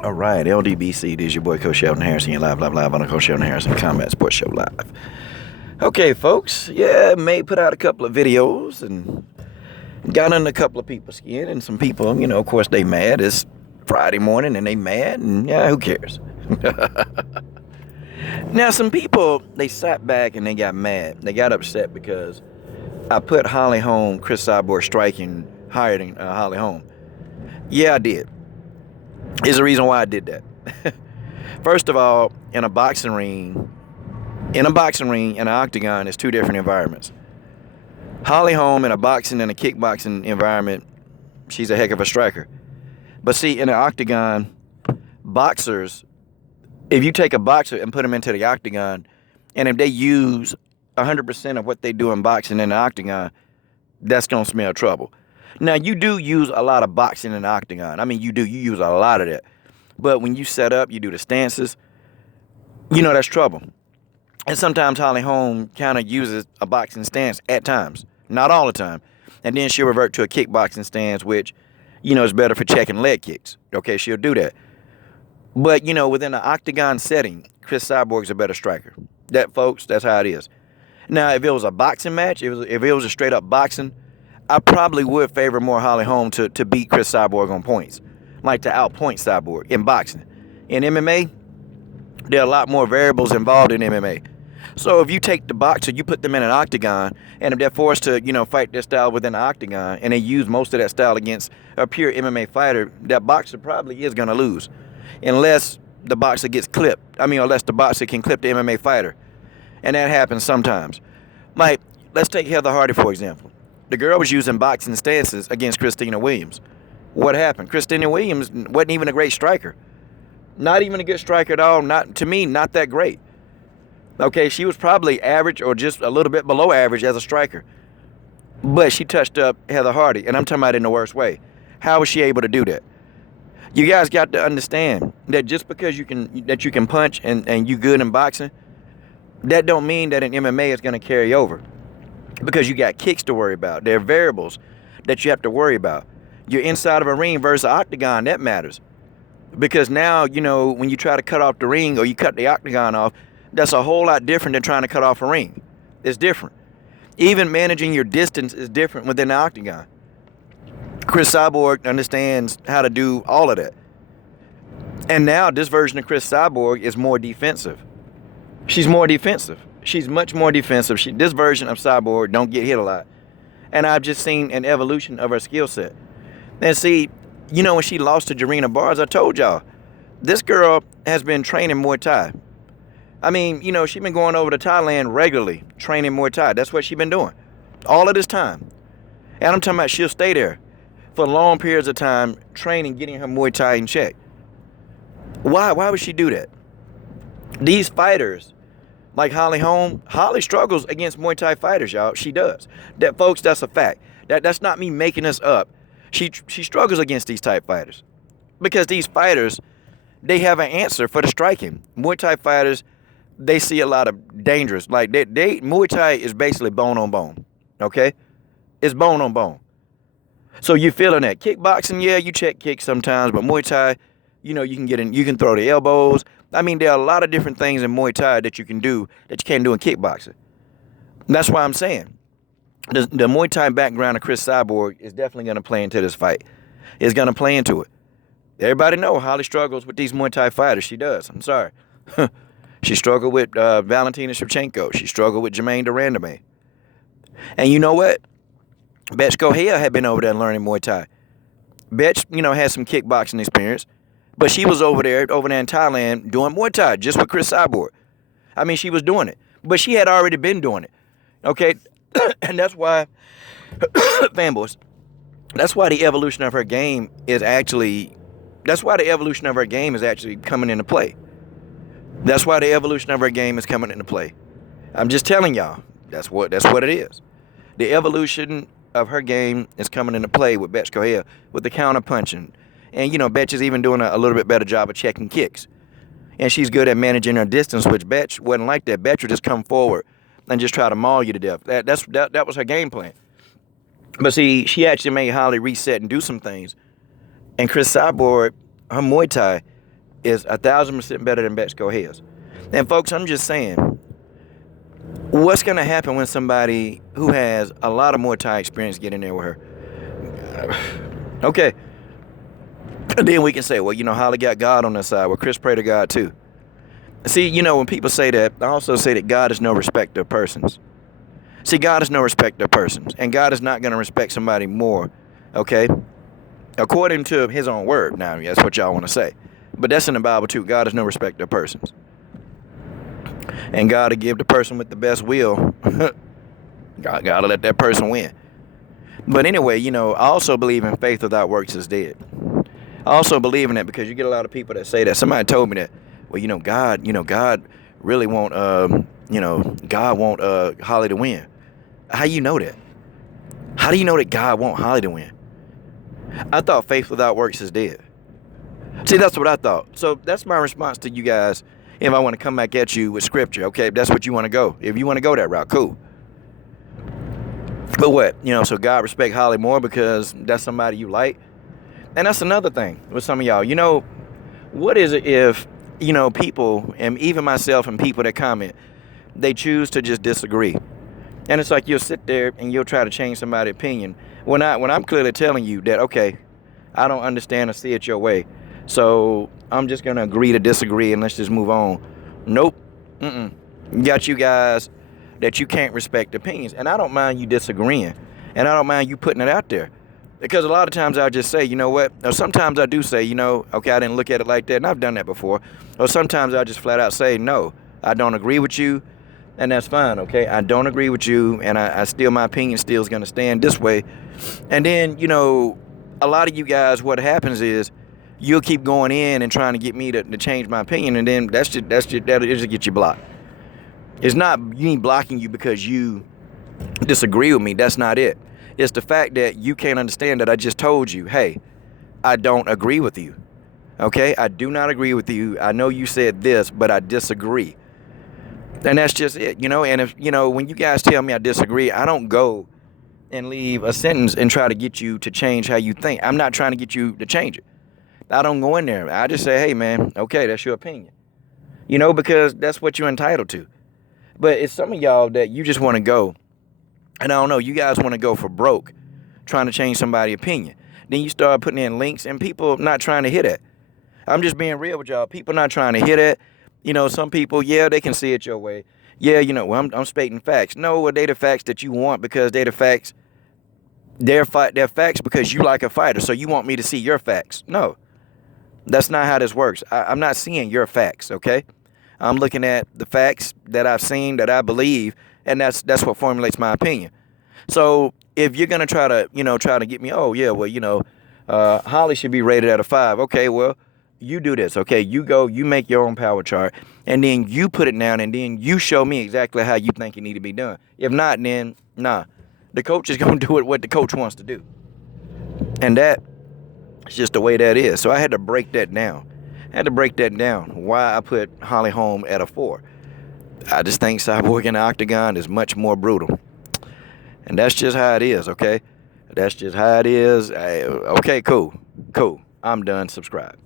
All right, LDBC, this is your boy Coach Sheldon Harrison. You're live on the Coach Sheldon Harrison Combat Sports Show live. Okay, folks, yeah, may put out a couple of videos and got under a couple of people's skin, and some people, of course, they mad. It's Friday morning and they mad, and yeah, who cares? Now, some people, they sat back and they got mad. They got upset because I put Holly Holm, Cris Cyborg striking higher than Holly Holm. Yeah, I did. Here's the reason why I did that. First of all, in a boxing ring and an octagon is two different environments. Holly Holm in a boxing and a kickboxing environment, she's a heck of a striker. But see, in an octagon, boxers, if you take a boxer and put him into the octagon, and if they use 100% of what they do in boxing in the octagon, that's going to smell trouble. Now, you do use a lot of boxing in the octagon. I mean, you use a lot of that. But when you set up, you do the stances, that's trouble. And sometimes Holly Holm kind of uses a boxing stance at times. Not all the time. And then she'll revert to a kickboxing stance, which, is better for checking leg kicks. Okay, she'll do that. But, within an octagon setting, Cris Cyborg's a better striker. That, folks, that's how it is. Now, if it was a boxing match, if it was a straight-up boxing, I probably would favor more Holly Holm to beat Cris Cyborg on points, like to outpoint Cyborg in boxing. In MMA, there are a lot more variables involved in MMA. So if you take the boxer, you put them in an octagon, and if they're forced to, fight their style within the octagon, and they use most of that style against a pure MMA fighter, that boxer probably is going to lose, unless the boxer gets clipped. Unless the boxer can clip the MMA fighter, and that happens sometimes. Like, let's take Heather Hardy, for example. The girl was using boxing stances against Christina Williams. What happened? Christina Williams wasn't even a great striker. Not even a good striker at all. Not that great. Okay, she was probably average or just a little bit below average as a striker. But she touched up Heather Hardy, and I'm talking about in the worst way. How was she able to do that? You guys got to understand that just because you can punch and you good in boxing, that don't mean that in MMA is going to carry over. Because you got kicks to worry about. There are variables that you have to worry about. You're inside of a ring versus an octagon, that matters. Because now, when you try to cut off the ring or you cut the octagon off, that's a whole lot different than trying to cut off a ring. It's different. Even managing your distance is different within the octagon. Cris Cyborg understands how to do all of that. And now this version of Cris Cyborg is more defensive. She's more defensive. She's much more defensive. This version of Cyborg don't get hit a lot. And I've just seen an evolution of her skill set. And see, when she lost to Jarena Bars, I told y'all, this girl has been training Muay Thai. She's been going over to Thailand regularly, training Muay Thai. That's what she's been doing all of this time. And I'm talking about she'll stay there for long periods of time, training, getting her Muay Thai in check. Why would she do that? These fighters, like Holly Holm, Holly struggles against Muay Thai fighters, y'all. She does. That, folks, that's a fact. That's not me making this up. She struggles against these type fighters. Because these fighters, they have an answer for the striking. Muay Thai fighters, they see a lot of dangerous. Like, Muay Thai is basically bone on bone. Okay? It's bone on bone. So you're feeling that. Kickboxing, yeah, you check kicks sometimes, but Muay Thai, you can get in, you can throw the elbows. There are a lot of different things in Muay Thai that you can do that you can't do in kickboxing. That's why I'm saying the Muay Thai background of Cris Cyborg is definitely going to play into this fight. It's going to play into it. Everybody know Holly struggles with these Muay Thai fighters. She does. I'm sorry. She struggled with Valentina Shevchenko. She struggled with Jermaine Durandame. And you know what? Betch Kohea had been over there learning Muay Thai. Betch, had some kickboxing experience. But she was over there in Thailand doing Muay Thai just with Cris Cyborg. She was doing it. But she had already been doing it. Okay? And that's why, fanboys, that's why the evolution of her game is actually coming into play. That's why the evolution of her game is coming into play. I'm just telling y'all, that's what it is. The evolution of her game is coming into play with Betch Kohea, with the counter punching. And, Betch is even doing a little bit better job of checking kicks. And she's good at managing her distance, which Betch wasn't like that. Betch would just come forward and just try to maul you to death. That was her game plan. But see, she actually made Holly reset and do some things. And Cris Cyborg, her Muay Thai, is 1,000% better than Betsko Hills. And folks, I'm just saying, what's going to happen when somebody who has a lot of Muay Thai experience get in there with her? Okay. And then we can say, well, Holly got God on her side. Well, Cris pray to God too. See, when people say that, I also say that God is no respecter of persons. See, God is no respecter of persons. And God is not going to respect somebody more, okay? According to his own word. Now, that's what y'all want to say. But that's in the Bible too. God is no respecter of persons. And God will give the person with the best will. God will let that person win. But anyway, I also believe in faith without works is dead. I also believe in that because you get a lot of people that say that. Somebody told me that, well, God really want, God want Holly to win. How you know that? How do you know that God want Holly to win? I thought faith without works is dead. See, that's what I thought. So that's my response to you guys. If I want to come back at you with scripture, okay, if that's what you want to go. If you want to go that route, cool. But what? So God respect Holly more because that's somebody you like. And that's another thing with some of y'all. What is it if, people, and even myself and people that comment, they choose to just disagree. And it's like you'll sit there and you'll try to change somebody's opinion. When I'm clearly telling you that, okay, I don't understand or see it your way. So I'm just going to agree to disagree and let's just move on. Nope. You got you guys that you can't respect opinions. And I don't mind you disagreeing. And I don't mind you putting it out there. Because a lot of times I'll just say, you know what? Or sometimes I do say, okay, I didn't look at it like that. And I've done that before. Or sometimes I'll just flat out say, no, I don't agree with you. And that's fine, okay? I don't agree with you. And I still, my opinion still is going to stand this way. And then, a lot of you guys, what happens is, you'll keep going in and trying to get me to change my opinion, and then that'll just get you blocked. It's not me blocking you because you disagree with me. That's not it. It's the fact that you can't understand that I just told you, hey, I don't agree with you. Okay? I do not agree with you. I know you said this, but I disagree. And that's just it, And if, when you guys tell me I disagree, I don't go and leave a sentence and try to get you to change how you think. I'm not trying to get you to change it. I don't go in there. I just say, hey, man, okay, that's your opinion. Because that's what you're entitled to. But it's some of y'all that you just want to go, and I don't know, you guys want to go for broke, trying to change somebody's opinion. Then you start putting in links, and people not trying to hit it. I'm just being real with y'all. People not trying to hit it. Some people, yeah, they can see it your way. Yeah, well, I'm stating facts. No, well, they the facts that you want because they the facts. They're facts because you like a fighter, so you want me to see your facts. No. That's not how this works. I'm not seeing your facts, okay? I'm looking at the facts that I've seen, that I believe, and that's what formulates my opinion. So if you're gonna try to get me, oh yeah, well, Holly should be rated at a 5. Okay, well, you do this, okay? You go, you make your own power chart, and then you put it down, and then you show me exactly how you think it need to be done. If not, then nah, the coach is gonna do it what the coach wants to do, and that. It's just the way that is. So I had to break that down. Why I put Holly Holm at a 4. I just think Cyborg in the Octagon is much more brutal. And that's just how it is, okay? That's just how it is. Okay, cool. I'm done. Subscribe.